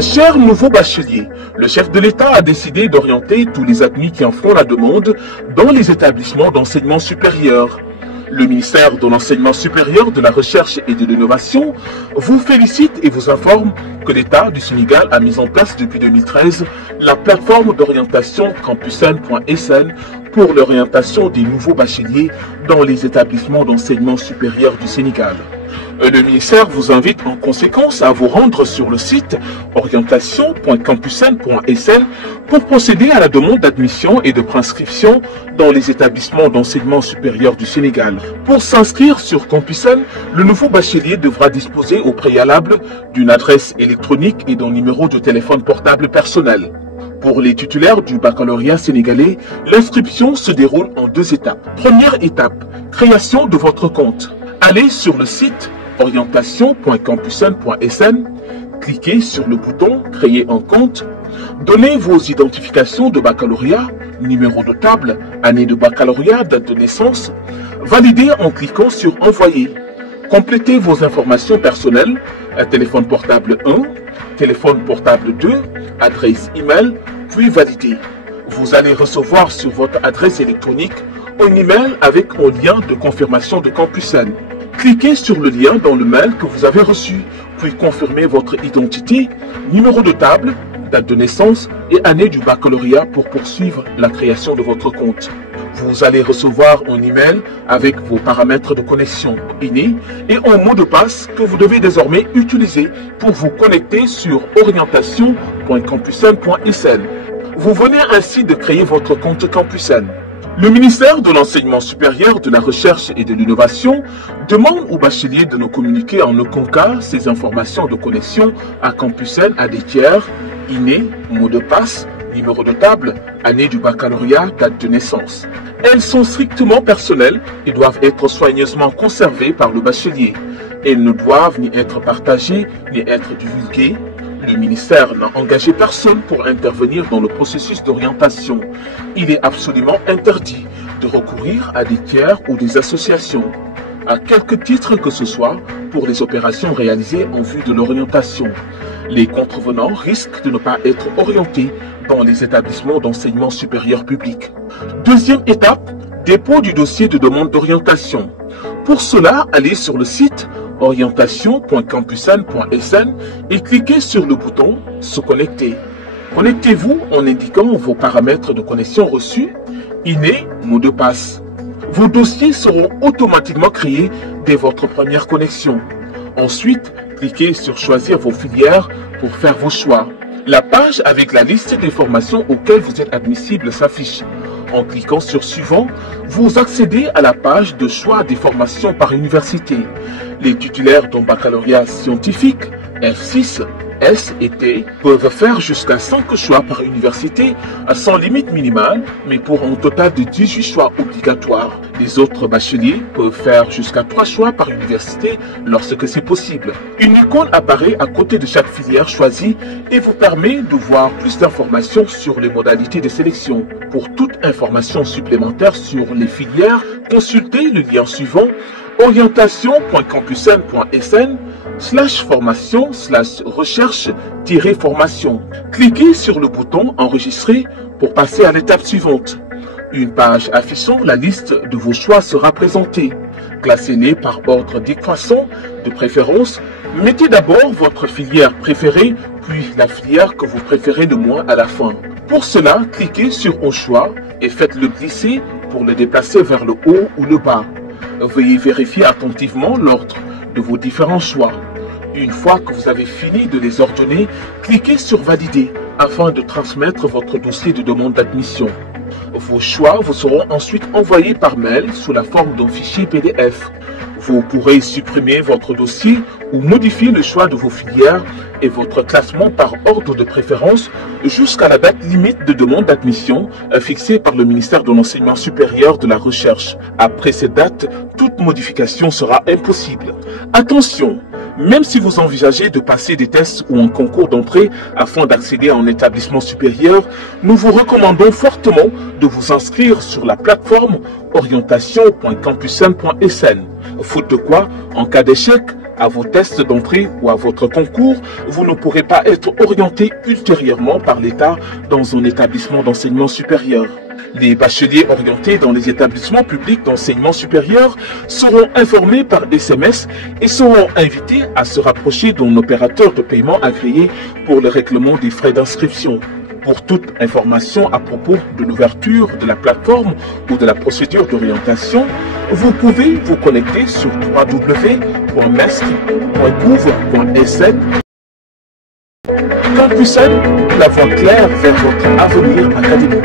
Chers nouveaux bacheliers, le chef de l'État a décidé d'orienter tous les admis qui en font la demande dans les établissements d'enseignement supérieur. Le ministère de l'Enseignement supérieur, de la Recherche et de l'Innovation vous félicite et vous informe que l'État du Sénégal a mis en place depuis 2013 la plateforme d'orientation campusen.sn pour l'orientation des nouveaux bacheliers dans les établissements d'enseignement supérieur du Sénégal. Le ministère vous invite en conséquence à vous rendre sur le site orientation.campusen.sn pour procéder à la demande d'admission et de préinscription dans les établissements d'enseignement supérieur du Sénégal. Pour s'inscrire sur Campusen, le nouveau bachelier devra disposer au préalable d'une adresse électronique et d'un numéro de téléphone portable personnel. Pour les titulaires du baccalauréat sénégalais, l'inscription se déroule en 2 étapes. Première étape, création de votre compte. Allez sur le site orientation.campusen.sn, cliquez sur le bouton « Créer un compte », donnez vos identifications de baccalauréat, numéro de table, année de baccalauréat, date de naissance, validez en cliquant sur « Envoyer ». Complétez vos informations personnelles, un téléphone portable 1, téléphone portable 2, adresse email, puis validez. Vous allez recevoir sur votre adresse électronique un email avec un lien de confirmation de Campusen. Cliquez sur le lien dans le mail que vous avez reçu, puis confirmez votre identité, numéro de table, date de naissance et année du baccalauréat pour poursuivre la création de votre compte. Vous allez recevoir un email avec vos paramètres de connexion INE et un mot de passe que vous devez désormais utiliser pour vous connecter sur orientation.campusen.sn. Vous venez ainsi de créer votre compte Campusen. Le ministère de l'Enseignement supérieur, de la Recherche et de l'Innovation demande aux bacheliers de ne communiquer en aucun cas ces informations de connexion à Campusen à des tiers, INE, mot de passe, numéro de table, année du baccalauréat, date de naissance. Elles sont strictement personnelles et doivent être soigneusement conservées par le bachelier. Elles ne doivent ni être partagées ni être divulguées. Le ministère n'a engagé personne pour intervenir dans le processus d'orientation. Il est absolument interdit de recourir à des tiers ou des associations, à quelque titre que ce soit, pour les opérations réalisées en vue de l'orientation. Les contrevenants risquent de ne pas être orientés dans les établissements d'enseignement supérieur public. Deuxième étape, dépôt du dossier de demande d'orientation. Pour cela, allez sur le site orientation.campusen.sn et cliquez sur le bouton « Se connecter ». Connectez-vous en indiquant vos paramètres de connexion reçus, INE, mot de passe. Vos dossiers seront automatiquement créés dès votre première connexion. Ensuite, cliquez sur « Choisir vos filières » pour faire vos choix. La page avec la liste des formations auxquelles vous êtes admissible s'affiche. En cliquant sur Suivant, vous accédez à la page de choix des formations par université. Les titulaires d'un baccalauréat scientifique, F6, S et T peuvent faire jusqu'à 5 choix par université sans limite minimale, mais pour un total de 18 choix obligatoires. Les autres bacheliers peuvent faire jusqu'à 3 choix par université lorsque c'est possible. Une icône apparaît à côté de chaque filière choisie et vous permet de voir plus d'informations sur les modalités de sélection. Pour toute information supplémentaire sur les filières, consultez le lien suivant orientation.campusen.sn/formation/recherche-formation. Cliquez sur le bouton Enregistrer pour passer à l'étape suivante. Une page affichant la liste de vos choix sera présentée. Classez-les par ordre décroissant de préférence. Mettez d'abord votre filière préférée, puis la filière que vous préférez le moins à la fin. Pour cela, cliquez sur un choix et faites-le glisser pour le déplacer vers le haut ou le bas. Veuillez vérifier attentivement l'ordre de vos différents choix. Une fois que vous avez fini de les ordonner, cliquez sur Valider afin de transmettre votre dossier de demande d'admission. Vos choix vous seront ensuite envoyés par mail sous la forme d'un fichier PDF. Vous pourrez supprimer votre dossier ou modifier le choix de vos filières et votre classement par ordre de préférence jusqu'à la date limite de demande d'admission fixée par le ministère de l'Enseignement supérieur, de la Recherche. Après cette date, toute modification sera impossible. Attention! Même si vous envisagez de passer des tests ou un concours d'entrée afin d'accéder à un établissement supérieur, nous vous recommandons fortement de vous inscrire sur la plateforme orientation.campusen.sn. Faute de quoi, en cas d'échec, à vos tests d'entrée ou à votre concours, vous ne pourrez pas être orienté ultérieurement par l'État dans un établissement d'enseignement supérieur. Les bacheliers orientés dans les établissements publics d'enseignement supérieur seront informés par SMS et seront invités à se rapprocher d'un opérateur de paiement agréé pour le règlement des frais d'inscription. Pour toute information à propos de l'ouverture de la plateforme ou de la procédure d'orientation, vous pouvez vous connecter sur www.mestre.gouv.sn. Campus N, la voie claire vers votre avenir académique.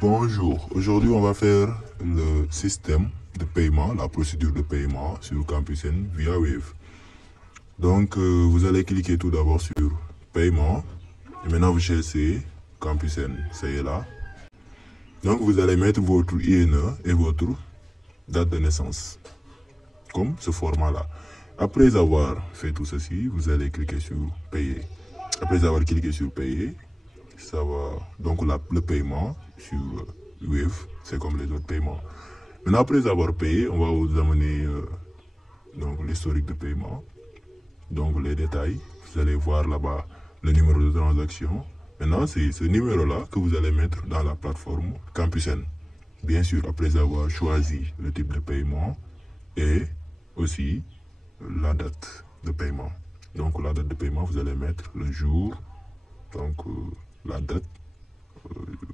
Bonjour, aujourd'hui on va faire le système de paiement, la procédure de paiement sur Campus N via Wave. Donc vous allez cliquer tout d'abord sur paiement et maintenant vous cherchez Campus N, c'est là. Donc vous allez mettre votre INE et votre date de naissance, comme ce format-là. Après avoir fait tout ceci, vous allez cliquer sur payer. Après avoir cliqué sur payer, ça va donc le paiement sur Wave, c'est comme les autres paiements. Maintenant après avoir payé, on va vous amener donc l'historique de paiement, donc les détails. Vous allez voir là-bas le numéro de transaction. Maintenant c'est ce numéro-là que vous allez mettre dans la plateforme Campus N. Bien sûr après avoir choisi le type de paiement et aussi la date de paiement. Donc la date de paiement, vous allez mettre le jour, donc la date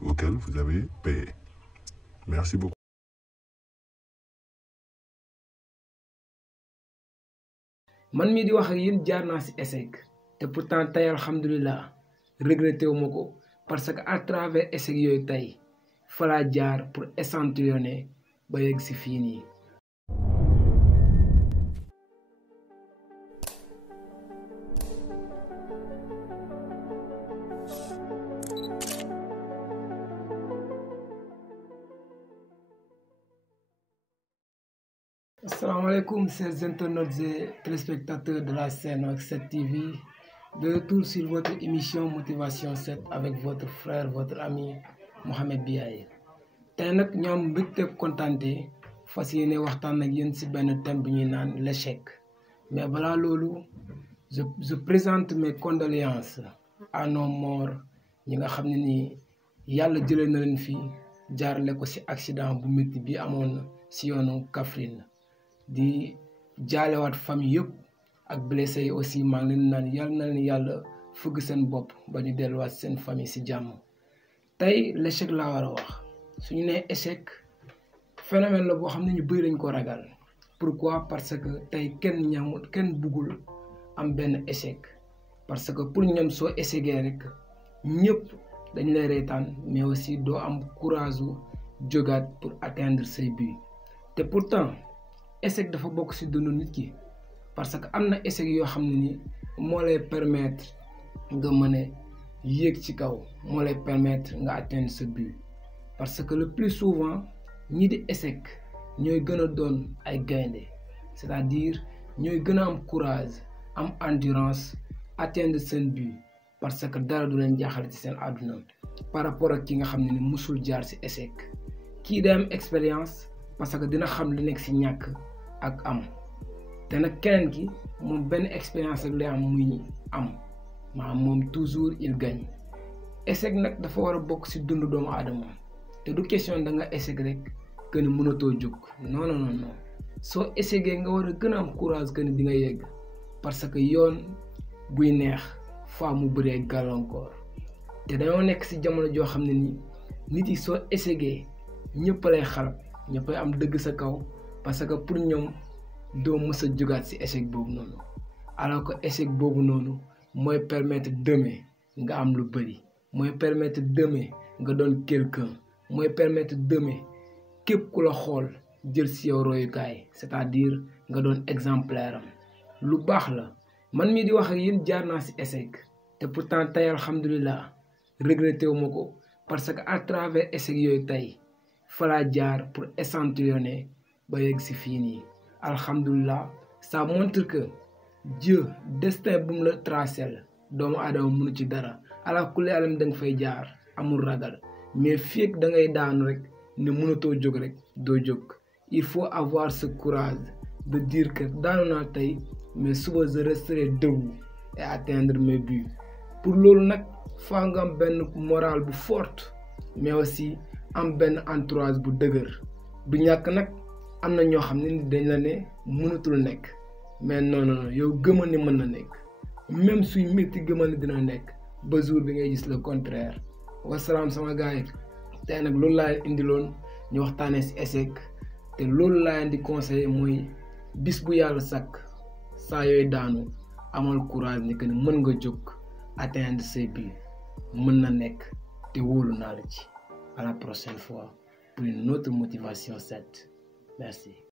auquel vous avez payé. Merci beaucoup. man mii di wax ak yéen jaar naa ci ESSEC te pourtant tey alhamdulilah regretté wu ma ko parce que à travers ESSEC yooyu tey fa laa jaar pour échantillonner ba yegg ci fii nii. Assalamu alaikum, chers internautes et téléspectateurs de la chaîne 7 TV. De retour sur votre émission Motivation 7 avec votre frère, votre ami Mohamed Biaye. Tey nag ñoom mbégte kontaante fas yéene waxtaan ak yéen ci benn thème bi ñuy naan l'échec. Mais balaa loolu je présente mes condoléances à nos morts ñi nga xam ne nii yàlla jëlee na leen fii jaarale ko ci accident bu métti bi amoon ci yoonu Kaffrine. di jaalewaat famille yëpp ak blessé yi aussi maa ngi leen naan yàlla na leen yàlla fëgg seen bopp ba ñu delluwaat seen famille ci jàmm. tey l'échec laa war a wax suñu nee échec phénomène la boo xam ne ñu bëri lañ ko ragal. Pourquoi? Parce que tey kenn buggul am benn échec parce que pour ñoom soo échecgee rek ñëpp dañ lay reetaan mais aussi doo am courage jógaat pour atteindre say buts te pourtant. Échec dafa bokk ci dundu nit ki parce que am na échec yoo xam ne ni moo lay permettre nga mën a yéeg ci kaw moo lay permettre nga atteindre ce but parce que le plus souvent ñi di échec ñooy gën a doon ay gaynde c'est-à-dire ñooy gën a am courage am endurance atteindre seen but parce que dara du leen jaaxal ci seen àdduna par rapport ak ki nga xam ne ni musul jaar ci échec kii day am expérience parce que dina xam li nekk ci ñàkk ak am te nag keneen ki moom benn expérience rek lay am muy am maanaam moom toujours il gagne. Échec nag dafa war a bokk ci dundu doomu aadama te du question da nga échec rek que ni mënatoo jóg non soo échecgee nga war a gën a am courage que ni di nga yegg parce que yoon buy neex faa mu bëree gàllankoor te dañoo nekk ci jamono joo xam ne ni nit yi soo échecgee ñëpp lay xarab ñëppay am dëgg sa kaw parce que pour ñoom doo mës a jógaat ci échec boobu noonu alors que échec boobu noonu mooy permettre demain nga am lu bari mooy permettre demain nga doon quelqu'un mooy permettre demain képp ku la xool jël ci yow royukaay c'est-à-dire nga doon exemplaire am lu baax la man mii di wax ak yéen jaar naa ci échec te pourtant tey alhamdulilah regretté wu ma ko parce que à travers échec yooyu tey fa laa jaar pour échantillonner ba yegg ci fii nii alhamdulilah ça montre que Dieu destin bu mu la tracé la doomu aadama mënu ci dara ala kulli alam da nga fay jaar amul ragal mais fii ak da ngay daanu rek ne mënatoo jóg rek doo jóg il faut avoir ce courage de dire que daanu naa tey mais suba je resterai debout et atteindre mes buts. Pour loolu nag faa nga am benn morale bu forte mais aussi am benn entourage bu dëgër. Du ñàkk nag am na ñoo xam ne dañ la ne mënatul nekk mais non yow gëmal ni mën na nekk même suy métti gëmal ni dina nekk ba jour bi ngay gis le contraire. Wasalaam sama gars yi tey nag loolu laa indiloon ñu waxtaanee ci échec te loolu laa leen di conseiller mooy bis bu yàlla sàkk saa yooyu daanu amal courage ni que ni mën nga jóg atteindre ses buts mën na nekk te wóolu naa la ci. À la prochaine fois pour une autre motivation 7. Merci.